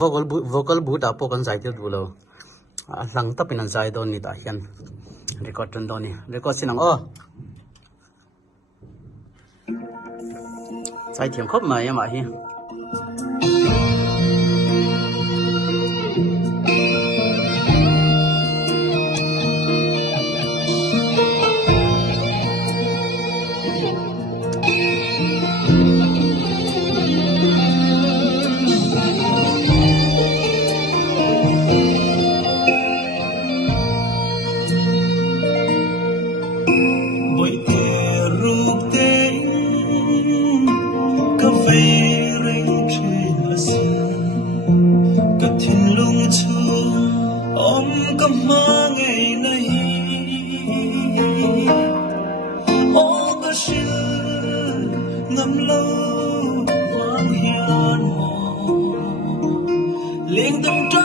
vocal boot apo kan zai tir bulo lang tapin an zai don ni ta hian record ton don ni record sinang o zai thiam khop mai ama hi ngắm lâu vang hiền mò lên tâm